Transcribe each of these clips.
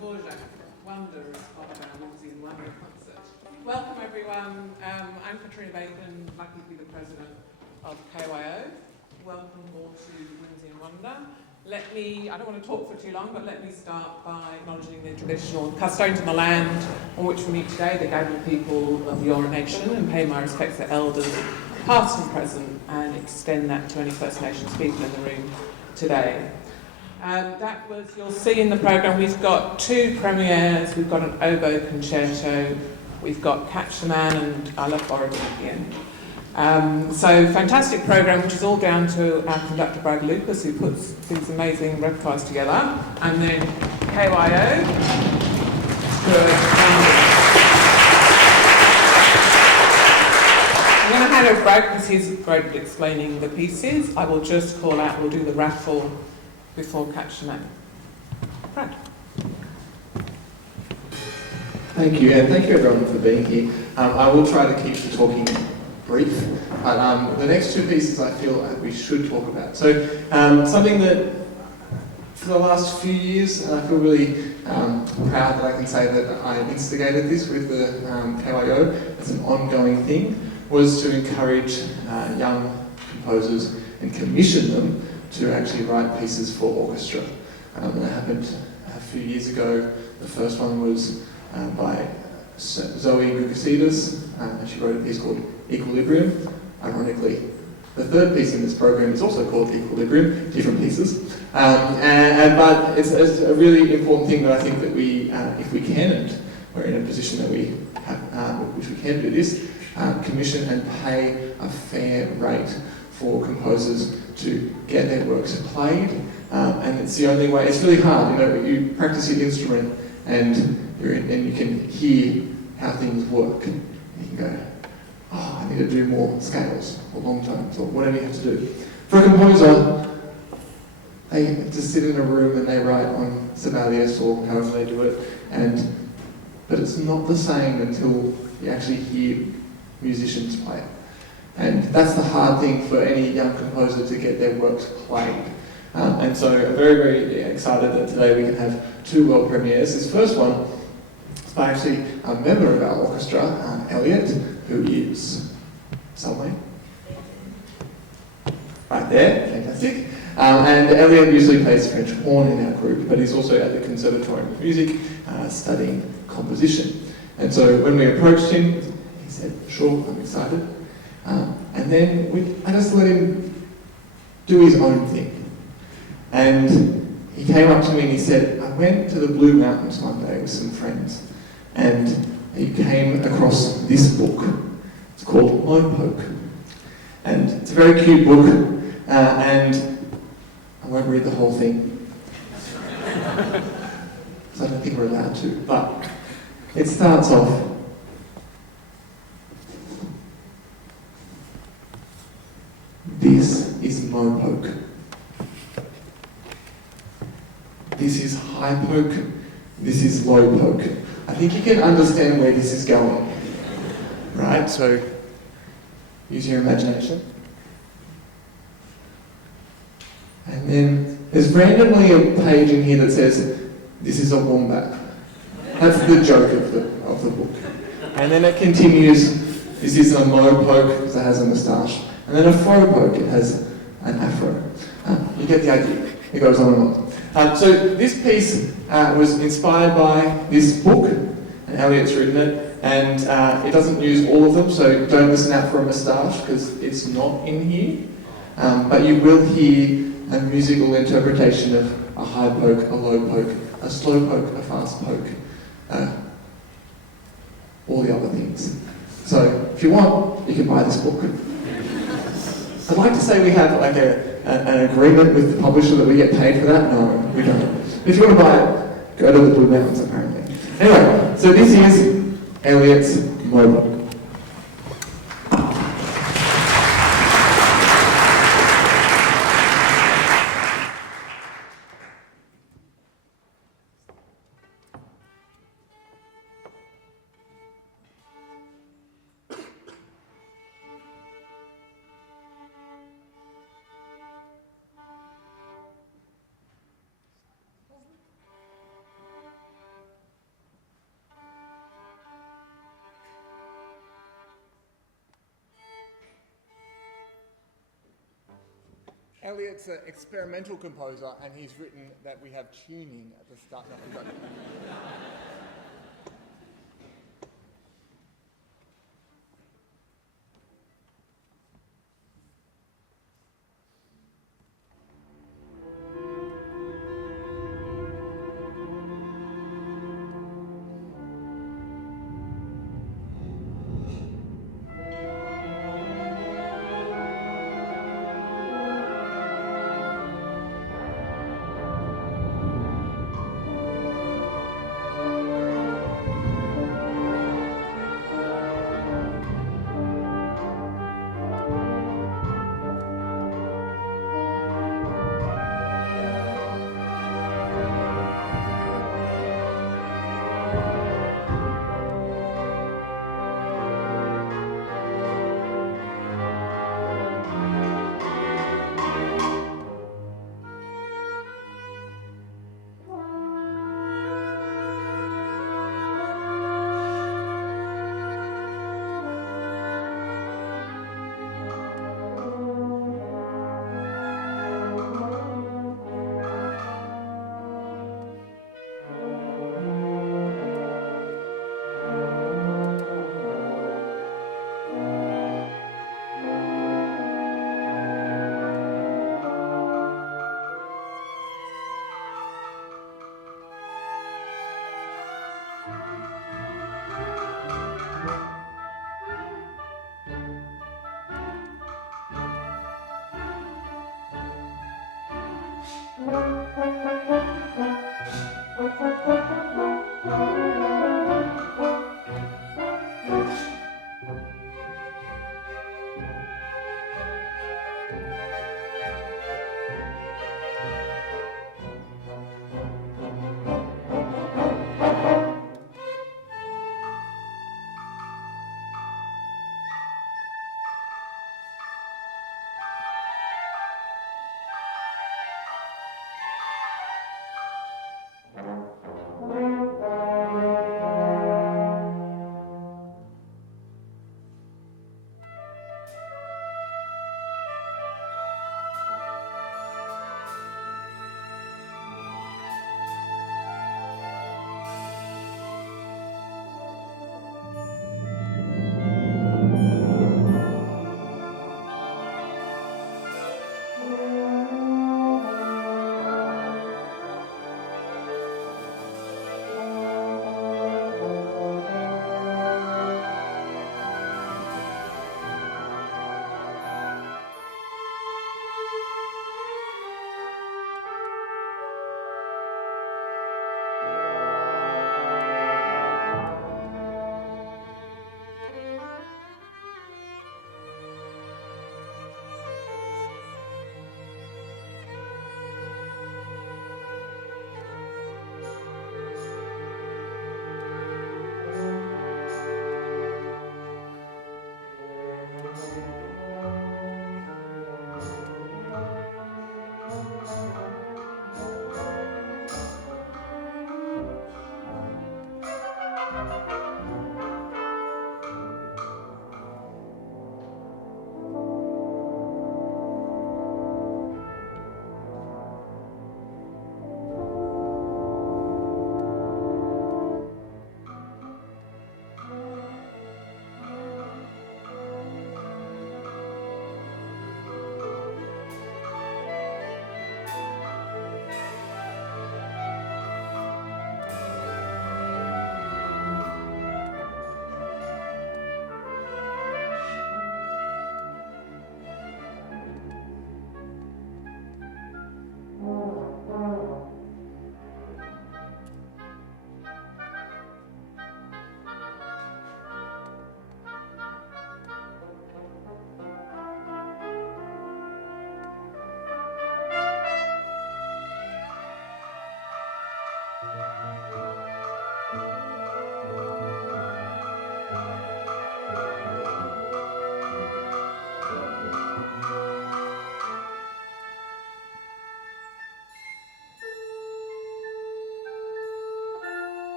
Wonder as part of our Whimsy and Wonder concert. Welcome everyone. I'm Katrina Bacon, lucky to be the president of KYO. Welcome all to Whimsy and Wonder. I don't want to talk for too long, but let me start by acknowledging the traditional custodians of the land on which we meet today, the Gadigal people of your nation, and pay my respects to elders, past and present, and extend that to any First Nations people in the room today. You'll see in the programme, we've got two premieres, we've got an oboe concerto, we've got Catch the Man and I Love Oregon at the end. So fantastic programme, which is all down to our conductor Brad Lucas, who puts these amazing repertoires together, and then KYO. I'm going to hand over to Brad because he's great at explaining the pieces. I will just call out, we'll do the raffle before Catch the Man. Brad. Thank you, and thank you everyone for being here. I will try to keep the talking brief, but the next two pieces I feel we should talk about. So something that for the last few years, and I feel really proud that I can say that I instigated this with the KYO as an ongoing thing, was to encourage young composers and commission them to actually write pieces for orchestra. And that happened a few years ago. The first one was by Zoe Gukasidas, and she wrote a piece called Equilibrium. Ironically, the third piece in this program is also called Equilibrium, different pieces. But it's a really important thing that I think that we, if we can, and we're in a position that we have, which we can do this, commission and pay a fair rate for composers to get their works played, and it's the only way. It's really hard, you practice your instrument and you can hear how things work. And you can go, oh, I need to do more scales or long tones or whatever you have to do. For a composer, they just sit in a room and they write on Sibelius or however they do it, but it's not the same until you actually hear musicians play it. And that's the hard thing for any young composer to get their works played. And so I'm very, very excited that today we can have two world premieres. This first one is by actually a member of our orchestra, Elliot, who is somewhere. Right there, fantastic. And Elliot usually plays French horn in our group, but he's also at the Conservatorium of Music studying composition. And so when we approached him, he said, sure, I'm excited. And then I just let him do his own thing. And he came up to me and he said, I went to the Blue Mountains one day with some friends, and he came across this book. It's called Mopoke. And it's a very cute book, and I won't read the whole thing. So I don't think we're allowed to, but it starts off, this is Mopoke. This is high poke. This is low poke. I think you can understand where this is going. Right? So, use your imagination. And then there's randomly a page in here that says, this is a wombat. That's the joke of the book. And then it continues, this is a mopoke, because it has a moustache. And then a faux poke, it has an afro. You get the idea. It goes on and on. So this piece was inspired by this book, and Elliot's written it, and it doesn't use all of them, so don't listen out for a moustache, because it's not in here. But you will hear a musical interpretation of a high poke, a low poke, a slow poke, a fast poke, all the other things. So if you want, you can buy this book. I'd like to say we have like an agreement with the publisher that we get paid for that. No, we don't. If you want to buy it, go to the Blue Mountains apparently. Anyway, so this is Elliot's Mopoke. Elliot's an experimental composer, and he's written that we have tuning at the start. No, we don't.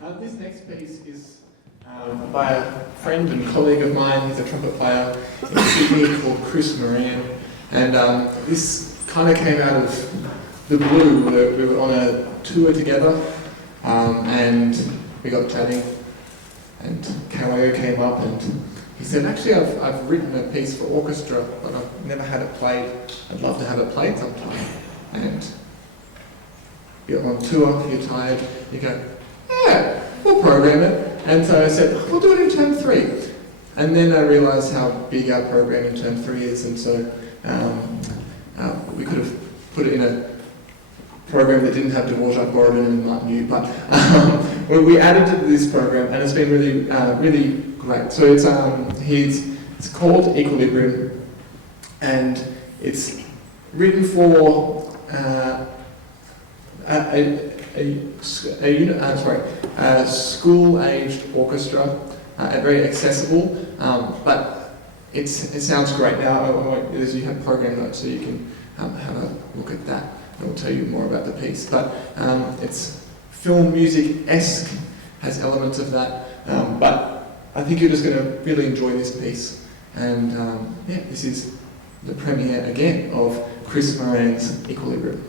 This next piece is by a friend and colleague of mine. He's a trumpet player in Sydney called Chris Moran. And this kind of came out of the blue. We were on a tour together and we got chatting and KYO came up and he said, actually I've written a piece for orchestra but I've never had it played. I'd love to have it played sometime. And you're on tour, you're tired, you go, yeah, we'll program it. And so I said, we'll do it in term 3. And then I realised how big our program in term 3 is, and so we could have put it in a program that didn't have Dvorak, Borodin and Martin, but we added to this program and it's been really, really great. So it's called Equilibrium and it's written for a school-aged orchestra, very accessible, but it sounds great. Now, you have program notes so you can have a look at that. I'll tell you more about the piece. But it's film music-esque, has elements of that, but I think you're just going to really enjoy this piece. And yeah, this is the premiere again of Chris Moran's Equilibrium.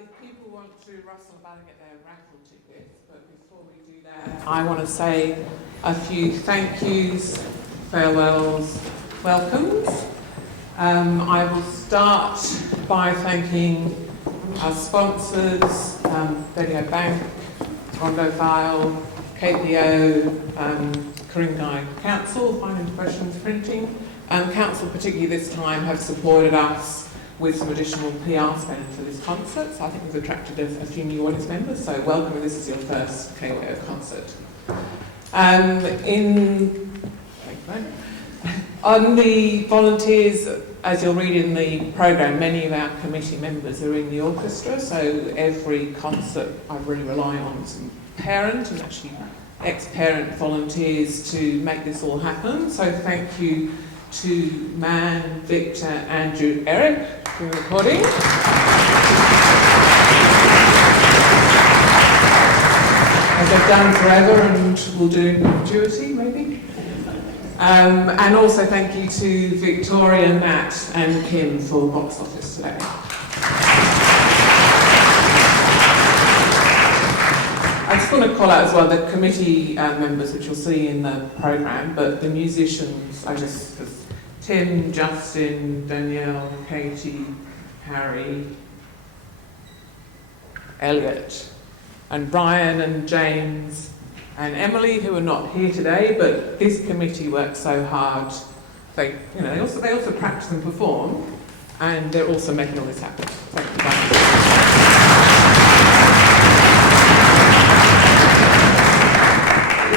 If people want to rustle about and get their raffle tickets, but before we do that, I want to say a few thank yous, farewells, welcomes. I will start by thanking our sponsors, Video Bank, Rondo File, KYO, Kuringai Council, Fine Impressions Printing, and Council particularly this time have supported us with some additional PR spend for this concert. So I think we've attracted a few new audience members, so welcome if this is your first KYO concert. On the volunteers, as you'll read in the programme, many of our committee members are in the orchestra, so every concert I really rely on some parent and actually ex-parent volunteers to make this all happen. So thank you to Man, Victor, Andrew, Eric for the recording. As they've done forever and will do in perpetuity, maybe. And also thank you to Victoria, Nat and Kim for box office today. I just want to call out as well the committee members, which you'll see in the programme, but the musicians, Tim, Justin, Danielle, Katie, Harry, Elliot, and Brian and James and Emily, who are not here today, but this committee works so hard. They also practice and perform, and they're also making all this happen. Thank you very much.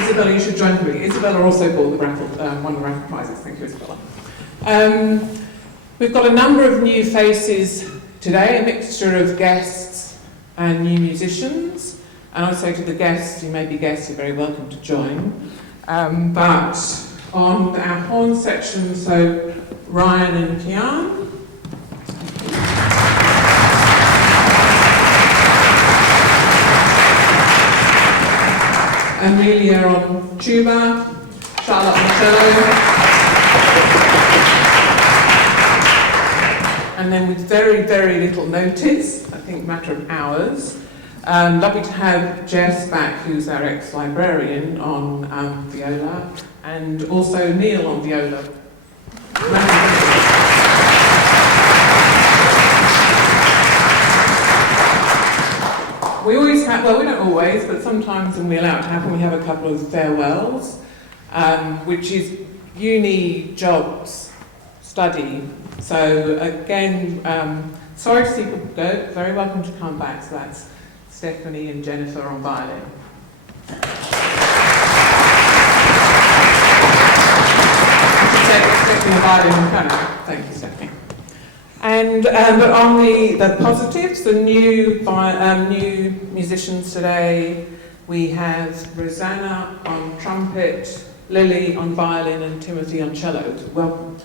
Isabella, you should join the committee. Isabella also bought the raffle, one of the raffle prizes. Thank you, Isabella. We've got a number of new faces today, a mixture of guests and new musicians. And I would say to the guests, you may be guests, you're very welcome to join. But on our horn section, so Ryan and Kian. Amelia on tuba, Charlotte on cello. And then with very, very little notice, I think a matter of hours, lovely to have Jess back, who's our ex-librarian, on viola, and also Neil on viola. We always have, well, we don't always, but sometimes when we allow it to happen, we have a couple of farewells, which is uni, jobs, study. So again, sorry to see people go, very welcome to come back. So that's Stephanie and Jennifer on violin. Stephanie on violin and piano. Thank you, Stephanie. And but on the positives, the new musicians today, we have Rosanna on trumpet, Lily on violin, and Timothy on cello. Welcome.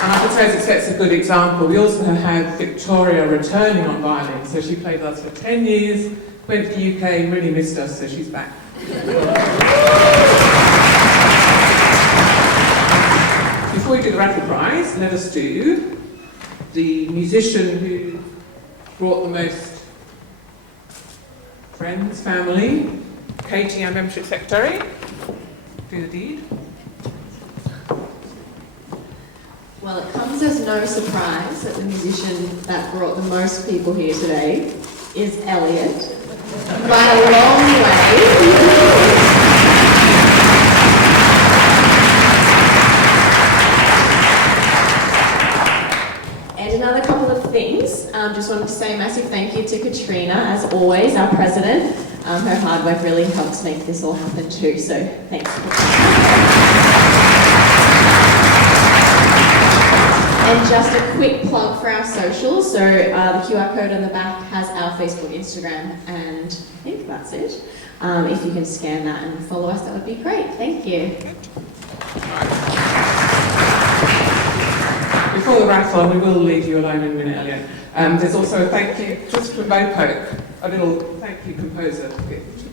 And I would say it sets a good example. We also have Victoria returning on violin. So she played with us for 10 years, went to the UK, really missed us, so she's back. Before we do the raffle prize, let us do the musician who brought the most friends, family, Katie, our membership secretary. Do the deed. Well, it comes as no surprise that the musician that brought the most people here today is Elliot, by a long way. another couple of things. Just wanted to say a massive thank you to Katrina, as always, our president. Her hard work really helps make this all happen too, so thanks. And just a quick plug for our socials. So the QR code on the back has our Facebook, Instagram, and I think that's it. If you can scan that and follow us, that would be great. Thank you. Before the raffle, we will leave you alone in a minute, Elliot. There's also a thank you just from Mopoke, a little thank you composer gift.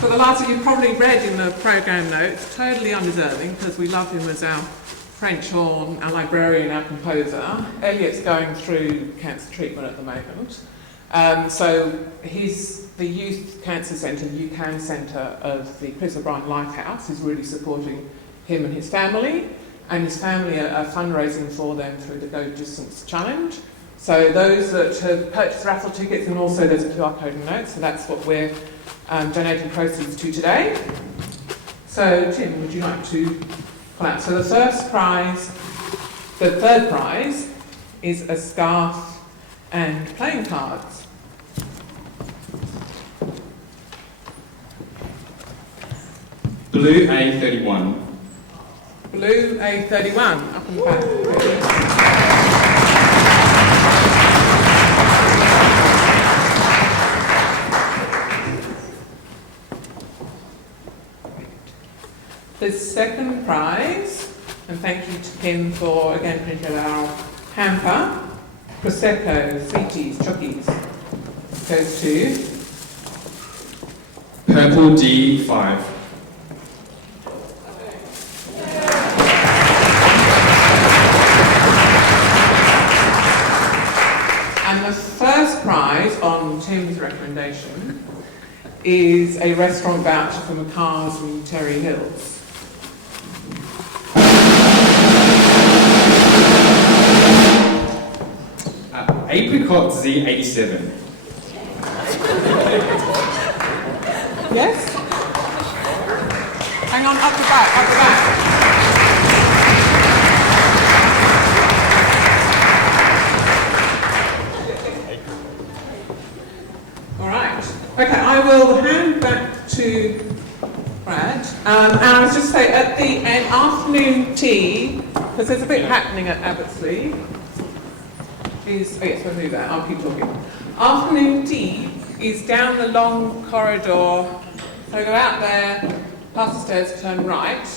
For the last, you've probably read in the programme notes, totally undeserving because we love him as our French horn, our librarian, our composer. Elliot's going through cancer treatment at the moment. So he's the Youth Cancer Centre, UCAN Centre of the Chris O'Brien Lighthouse is really supporting him and his family. And his family are fundraising for them through the Go Distance Challenge. So those that have purchased raffle tickets, and also there's a QR code in notes, so that's what we're donating proceeds to today. So Tim, would you like to pull out? So the third prize is a scarf and playing cards. Blue A31. Blue A31, up and back. The second prize, and thank you to Kim for again printing our hamper, Prosecco, Sweeties, Chockies, goes to Purple D5. And the first prize on Tim's recommendation is a restaurant voucher for Macars in Terry Hills. Apricot Z87. Yes? Hang on, up the back, up the back. All right. Okay, I will hand back to Brad. And I was just saying, at the end, afternoon tea, because there's a bit happening at Abbotsleigh, is, oh yes, we'll do that, I'll keep talking. Afternoon tea is down the long corridor, so go out there, past the stairs, turn right,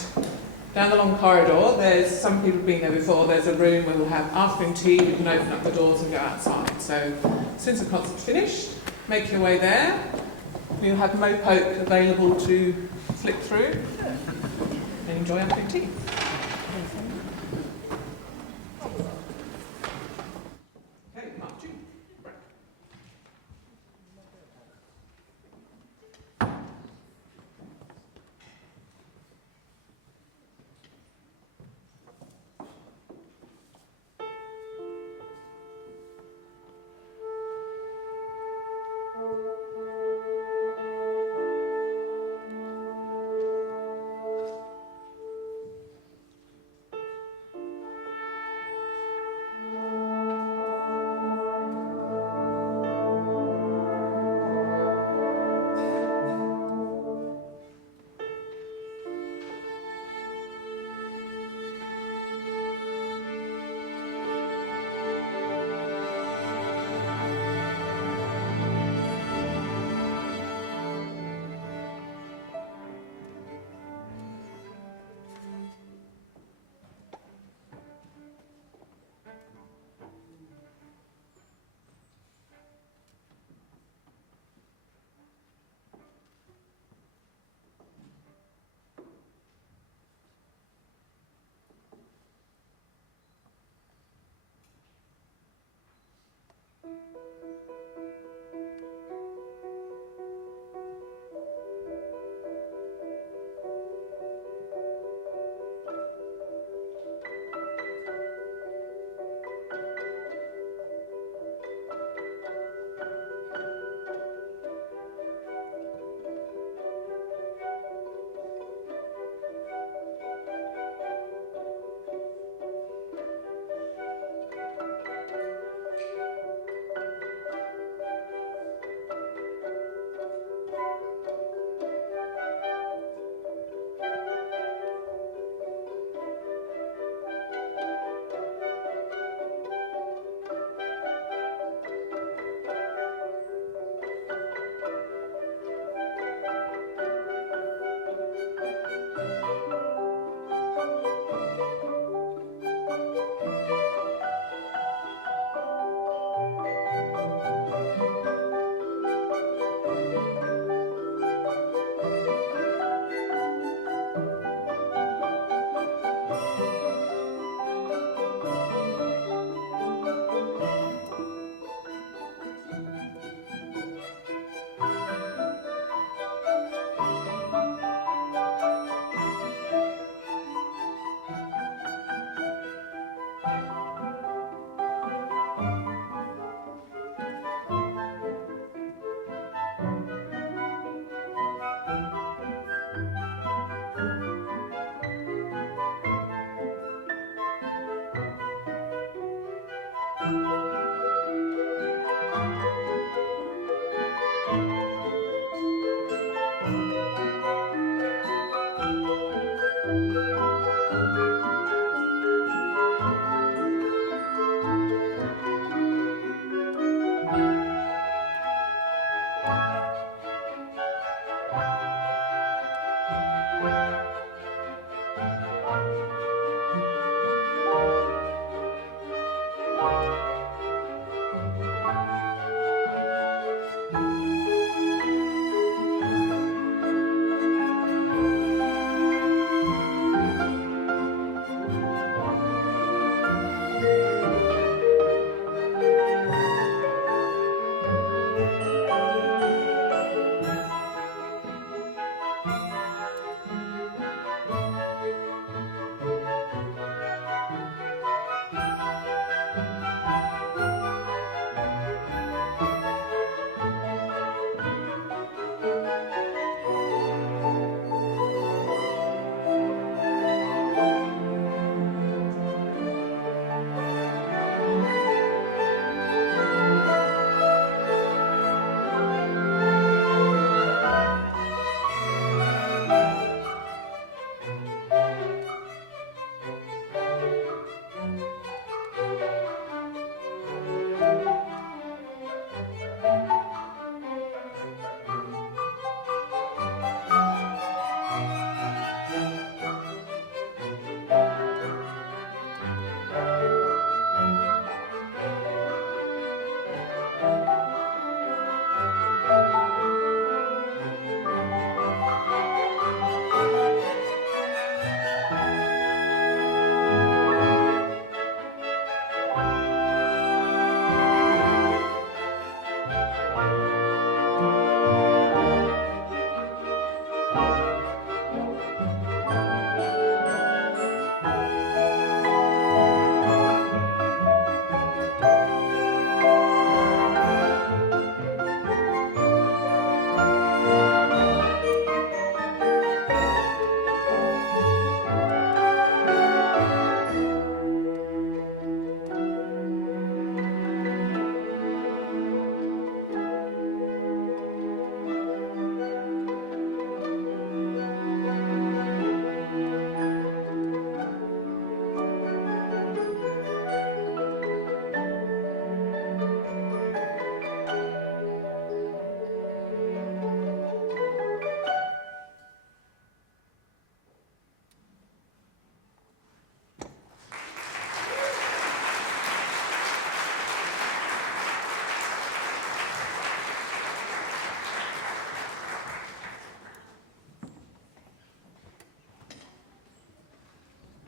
down the long corridor, there's, some people have been there before, there's a room where we'll have afternoon tea, you can open up the doors and go outside. So, since the concert's finished, make your way there. We'll have Mopoke available to flick through and enjoy afternoon tea.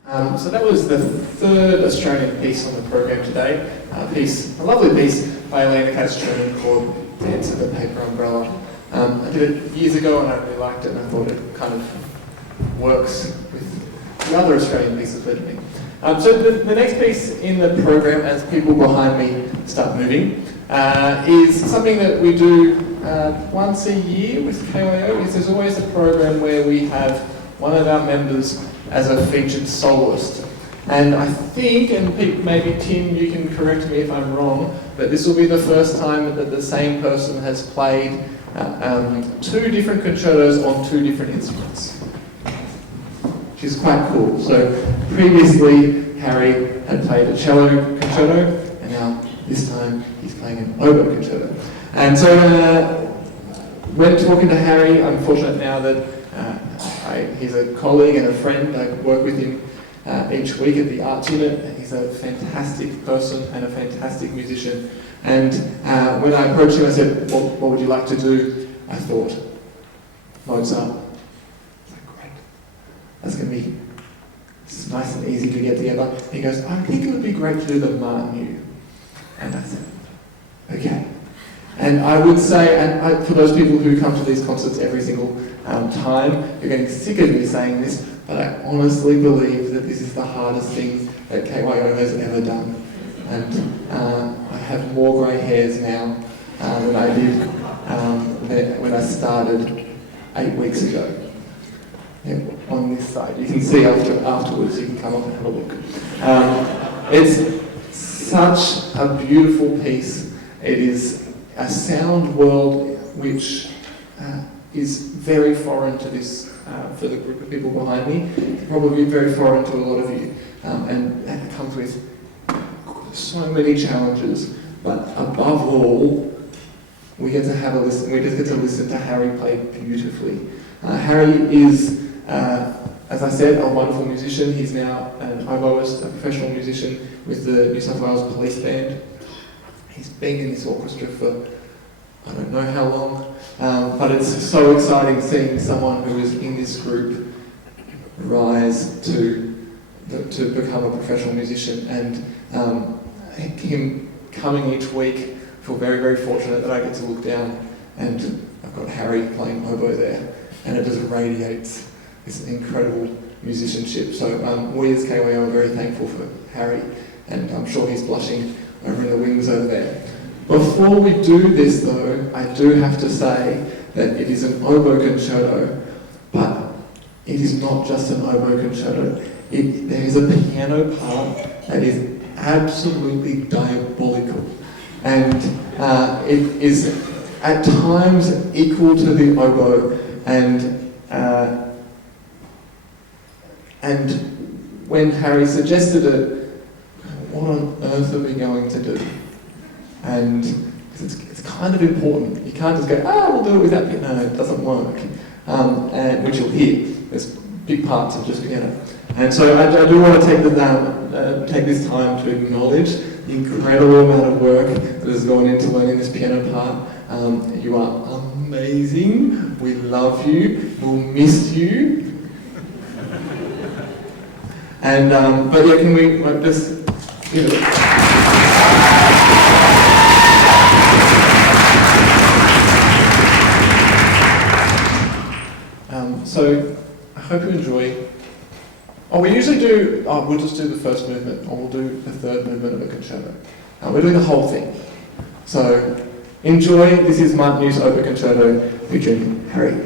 So that was the third Australian piece on the program today. A lovely piece by Elena Castron called Dance of the Paper Umbrella. I did it years ago and I really liked it, and I thought it kind of works with the other Australian pieces we're doing. So the next piece in the program, as people behind me start moving, is something that we do once a year with KYO. There's always a program where we have one of our members as a featured soloist. And I think, and maybe Tim, you can correct me if I'm wrong, but this will be the first time that the same person has played two different concertos on two different instruments, which is quite cool. So previously, Harry had played a cello concerto, and now this time he's playing an oboe concerto. And so when talking to Harry, I'm fortunate now that he's a colleague and a friend. I work with him each week at the arts unit. He's a fantastic person and a fantastic musician. And when I approached him, I said, what would you like to do? I thought, Mozart. I was like, great. That's going to be nice and easy to get together. And he goes, I think it would be great to do the Martin. And I said, okay. And I would say, and for those people who come to these concerts every single time, you're getting sick of me saying this, but I honestly believe that this is the hardest thing that KYO has ever done. And I have more grey hairs now than I did when I started 8 weeks ago. Yeah, on this side. You can see afterwards, you can come up and have a look. It's such a beautiful piece. It is a sound world which is very foreign to this, for the group of people behind me, probably very foreign to a lot of you. And it comes with so many challenges, but above all, we get to have a listen. We just get to listen to Harry play beautifully. Harry is, as I said, a wonderful musician. He's now an oboist, a professional musician with the New South Wales Police Band. He's been in this orchestra for I don't know how long, but it's so exciting seeing someone who is in this group rise to become a professional musician, and him coming each week. I feel very, very fortunate that I get to look down and I've got Harry playing oboe there, and it just radiates this incredible musicianship. So we as KYO are very thankful for Harry, and I'm sure he's blushing over in the wings over there. Before we do this though, I do have to say that it is an oboe concerto, but it is not just an oboe concerto. There is a piano part that is absolutely diabolical, and it is at times equal to the oboe, and when Harry suggested it, what on earth are we going to do? And it's kind of important. You can't just go, we'll do it without piano. No, it doesn't work. And which you'll hear. There's big parts of just piano. And so I do want to take this time to acknowledge the incredible amount of work that has gone into learning this piano part. You are amazing. We love you. We'll miss you. And but yeah, can we just so I hope you enjoy. We usually do, we'll just do the first movement, or we'll do the third movement of a concerto. We're doing the whole thing. So enjoy. This is Martin New's Oboe Concerto featuring Harry.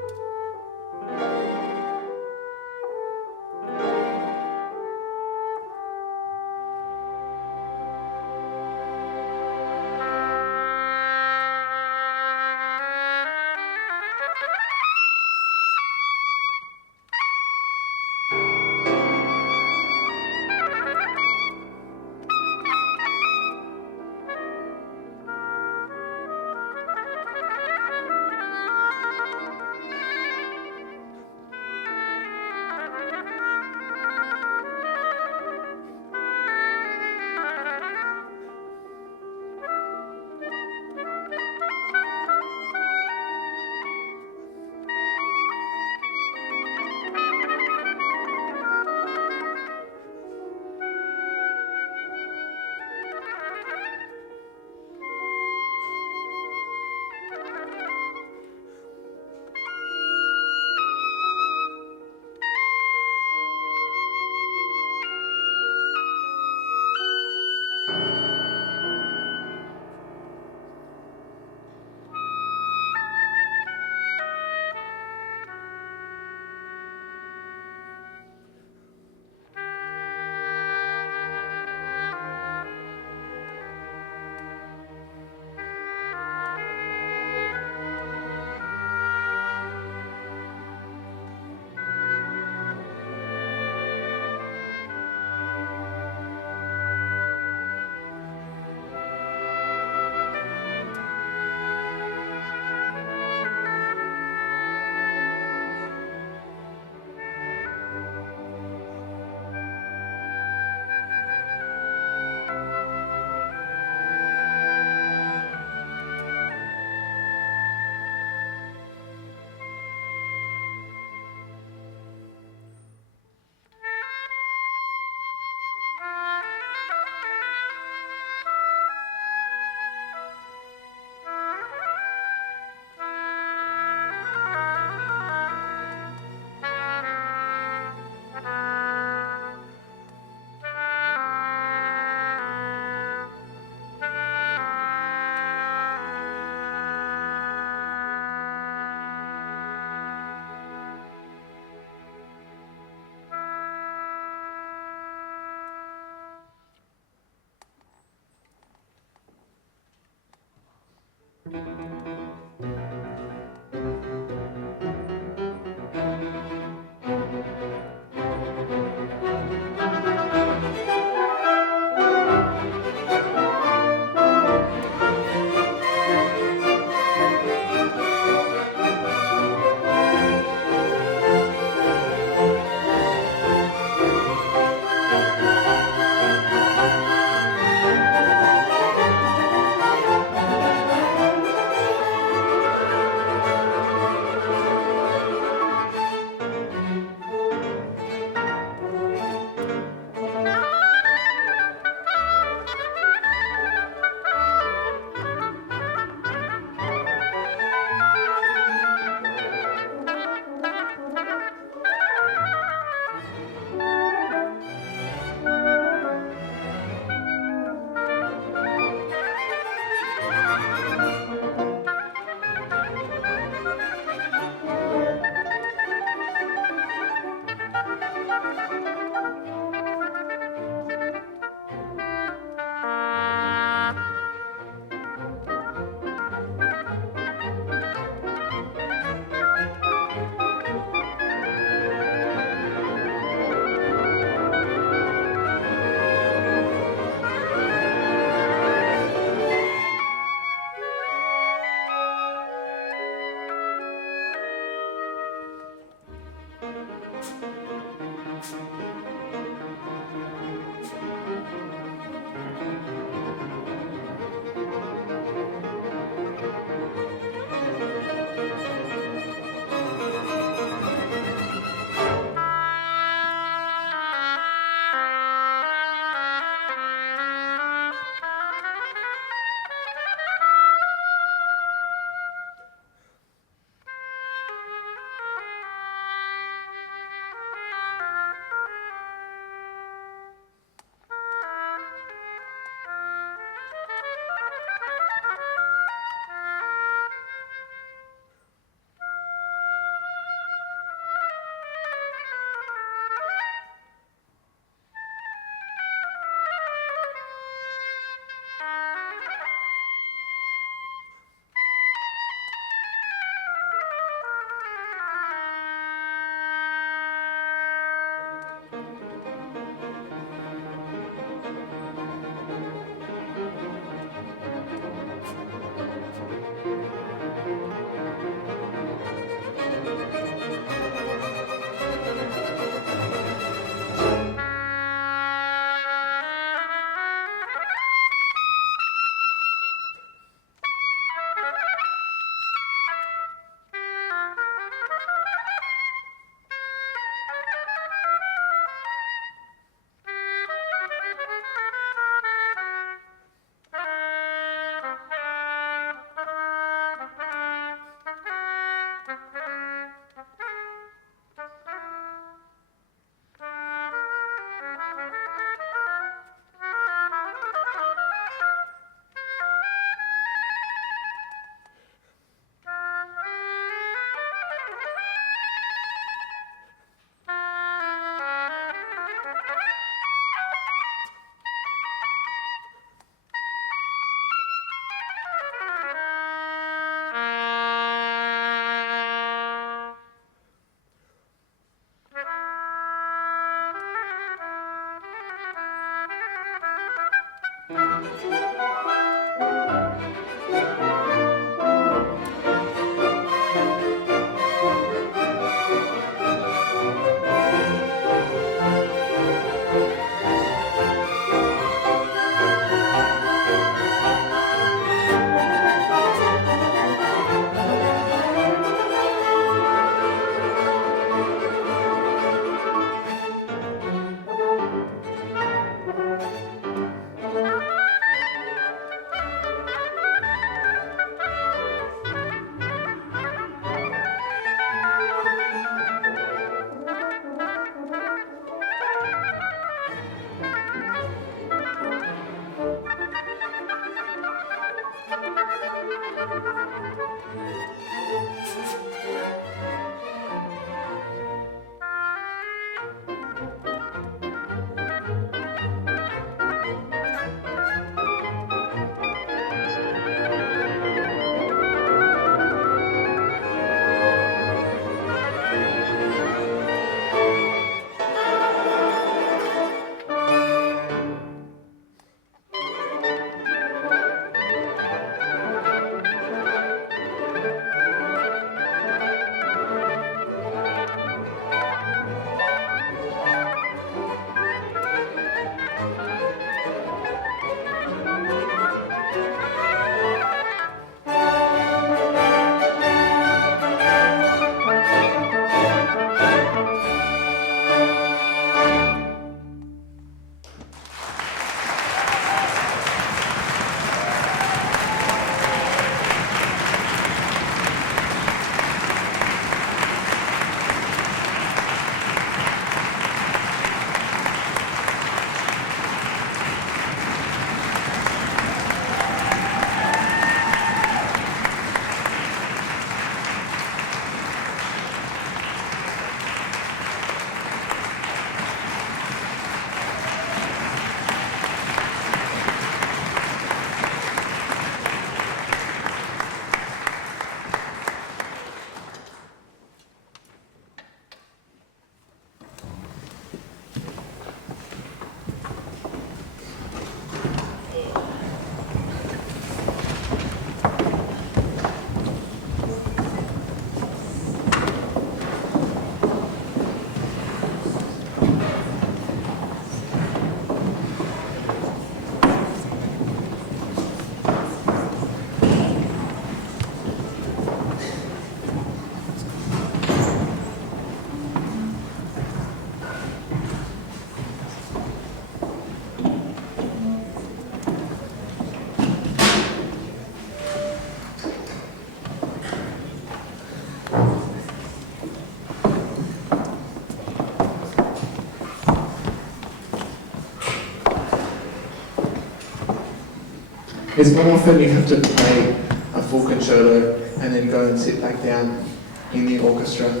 It's not often you have to play a full concerto and then go and sit back down in the orchestra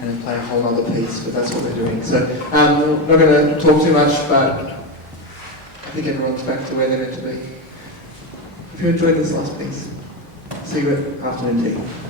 and play a whole other piece, but that's what we're doing. So I'm not going to talk too much, but I think everyone's back to where they're meant to be. If you enjoyed this last piece, see you at afternoon tea.